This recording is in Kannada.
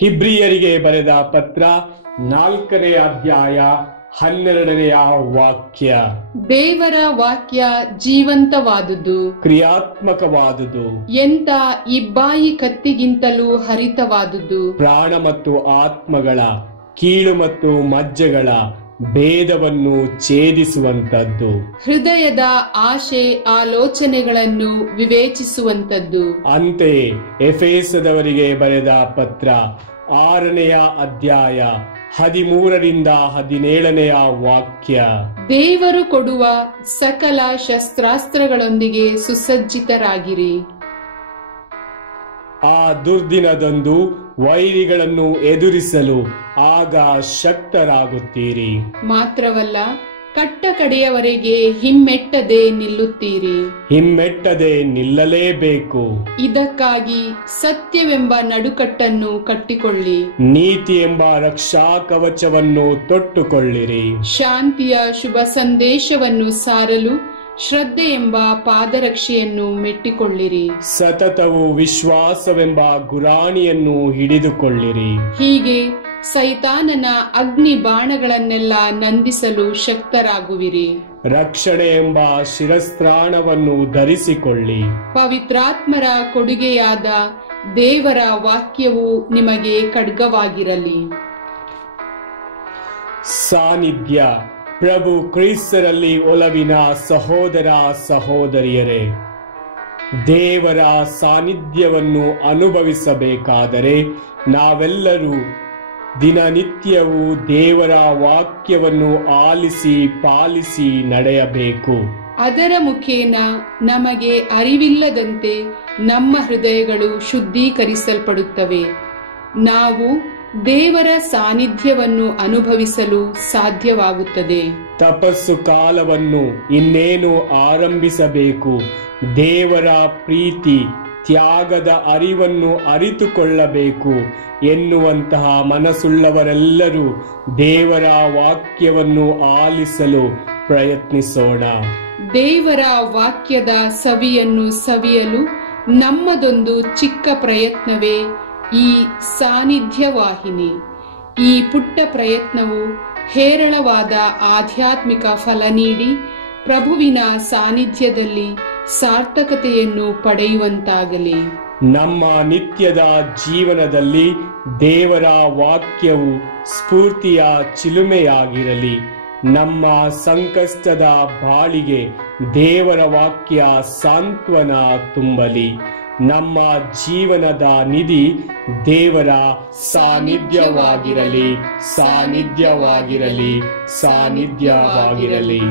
ಹಿಬ್ರಿಯರಿಗೆ ಬರೆದ ಪತ್ರ 4ನೇ ಅಧ್ಯಾಯ 12ನೆಯ ವಾಕ್ಯ. ದೇವರ ವಾಕ್ಯ ಜೀವಂತವಾದುದು, ಕ್ರಿಯಾತ್ಮಕವಾದುದು, ಎಂತ ಇಬ್ಬಾಯಿ ಕತ್ತಿಗಿಂತಲೂ ಹರಿತವಾದುದು, ಪ್ರಾಣ ಮತ್ತು ಆತ್ಮಗಳ, ಕೀಳು ಮತ್ತು ಮಜ್ಜೆಗಳ ಭೇದವನ್ನು ಛೇದಿಸುವಂತದ್ದು, ಹೃದಯದ ಆಶೆ ಆಲೋಚನೆಗಳನ್ನು ವಿವೇಚಿಸುವಂತದ್ದು. ಅಂತೆಯೇ ಎಫೆಸದವರಿಗೆ ಬರೆದ ಪತ್ರ 6ನೆಯ ಅಧ್ಯಾಯ 13ರಿಂದ 17ನೆಯ ವಾಕ್ಯ. ದೇವರು ಕೊಡುವ ಸಕಲ ಶಸ್ತ್ರಾಸ್ತ್ರಗಳೊಂದಿಗೆ ಸುಸಜ್ಜಿತರಾಗಿರಿ. ಆ ದುರ್ದಿನದಂದು ವೈರಿಗಳನ್ನು ಎದುರಿಸಲು ಆಗ ಶಕ್ತರಾಗುತ್ತೀರಿ. ಮಾತ್ರವಲ್ಲ, ಕಟ್ಟ ಕಡೆಯವರೆಗೆ ಹಿಮ್ಮೆಟ್ಟದೆ ನಿಲ್ಲುತ್ತೀರಿ. ಹಿಮ್ಮೆಟ್ಟದೆ ನಿಲ್ಲಲೇಬೇಕು. ಇದಕ್ಕಾಗಿ ಸತ್ಯವೆಂಬ ನಡುಕಟ್ಟನ್ನು ಕಟ್ಟಿಕೊಳ್ಳಿ, ನೀತಿ ಎಂಬ ರಕ್ಷಾ ಕವಚವನ್ನು ತೊಟ್ಟುಕೊಳ್ಳಿರಿ. ಶಾಂತಿಯ ಶುಭ ಸಂದೇಶವನ್ನು ಸಾರಲು ಶ್ರದ್ಧೆ ಎಂಬ ಪಾದರಕ್ಷೆಯನ್ನು ಮೆಟ್ಟಿಕೊಳ್ಳಿರಿ. ಸತತವು ವಿಶ್ವಾಸವೆಂಬ ಗುರಾಣಿಯನ್ನು ಹಿಡಿದುಕೊಳ್ಳಿರಿ. ಹೀಗೆ ಸೈತಾನನ ಅಗ್ನಿ ಬಾಣಗಳನ್ನೆಲ್ಲ ನಂದಿಸಲು ಶಕ್ತರಾಗುವಿರಿ. ರಕ್ಷಣೆ ಎಂಬ ಶಿರಸ್ತ್ರಾಣವನ್ನು ಧರಿಸಿಕೊಳ್ಳಿ. ಪವಿತ್ರಾತ್ಮರ ಕೊಡುಗೆಯಾದ ದೇವರ ವಾಕ್ಯವು ನಿಮಗೆ ಖಡ್ಗವಾಗಿರಲಿ. ಸಾನ್ನಿಧ್ಯ. ಪ್ರಭು ಕ್ರಿಸ್ತರಲ್ಲಿ ಒಲವಿನ ಸಹೋದರ ಸಹೋದರಿಯರೇ, ದೇವರ ಸಾನ್ನಿಧ್ಯವನ್ನು ಅನುಭವಿಸಬೇಕಾದರೆ ನಾವೆಲ್ಲರೂ ದಿನನಿತ್ಯವೂ ದೇವರ ವಾಕ್ಯವನ್ನು ಆಲಿಸಿ ಪಾಲಿಸಿ ನಡೆಯಬೇಕು. ಅದರ ಮುಖೇನ ನಮಗೆ ಅರಿವಿಲ್ಲದಂತೆ ನಮ್ಮ ಹೃದಯಗಳು ಶುದ್ಧೀಕರಿಸಲ್ಪಡುತ್ತವೆ. ನಾವು ದೇವರ ಸಾನ್ನಿಧ್ಯವನ್ನು ಅನುಭವಿಸಲು ಸಾಧ್ಯವಾಗುತ್ತದೆ. ತಪಸ್ಸು ಕಾಲವನ್ನು ಇನ್ನೇನು ಆರಂಭಿಸಬೇಕು. ದೇವರ ಪ್ರೀತಿ ತ್ಯಾಗದ ಅರಿವನ್ನು ಅರಿತುಕೊಳ್ಳಬೇಕು ಎನ್ನುವಂತಹ ಮನಸ್ಸುಳ್ಳವರೆಲ್ಲರೂ ದೇವರ ವಾಕ್ಯವನ್ನು ಆಲಿಸಲು ಪ್ರಯತ್ನಿಸೋಣ. ದೇವರ ವಾಕ್ಯದ ಸವಿಯನ್ನು ಸವಿಯಲು ನಮ್ಮದೊಂದು ಚಿಕ್ಕ ಪ್ರಯತ್ನವೇ ಈ ಸಾನ್ನಿಧ್ಯ ವಾಹಿನಿ. ಈ ಪುಟ್ಟ ಪ್ರಯತ್ನವು ಹೇರಳವಾದ ಆಧ್ಯಾತ್ಮಿಕ ಫಲ ನೀಡಿ ಪ್ರಭುವಿನ ಸಾನ್ನಿಧ್ಯದಲ್ಲಿ ಸಾರ್ಥಕತೆಯನ್ನು ಪಡೆಯುವಂತಾಗಲಿ. ನಮ್ಮ ನಿತ್ಯದ ಜೀವನದಲ್ಲಿ ದೇವರ ವಾಕ್ಯವು ಸ್ಫೂರ್ತಿಯ ಚಿಲುಮೆಯಾಗಿರಲಿ. ನಮ್ಮ ಸಂಕಷ್ಟದ ಬಾಳಿಗೆ ದೇವರ ವಾಕ್ಯ ಸಾಂತ್ವನ ತುಂಬಲಿ. ನಮ್ಮ ಜೀವನದ ನಿಧಿ ದೇವರ ಸಾನ್ನಿಧ್ಯವಾಗಿರಲಿ, ಸಾನ್ನಿಧ್ಯವಾಗಿರಲಿ, ಸಾನ್ನಿಧ್ಯವಾಗಿರಲಿ.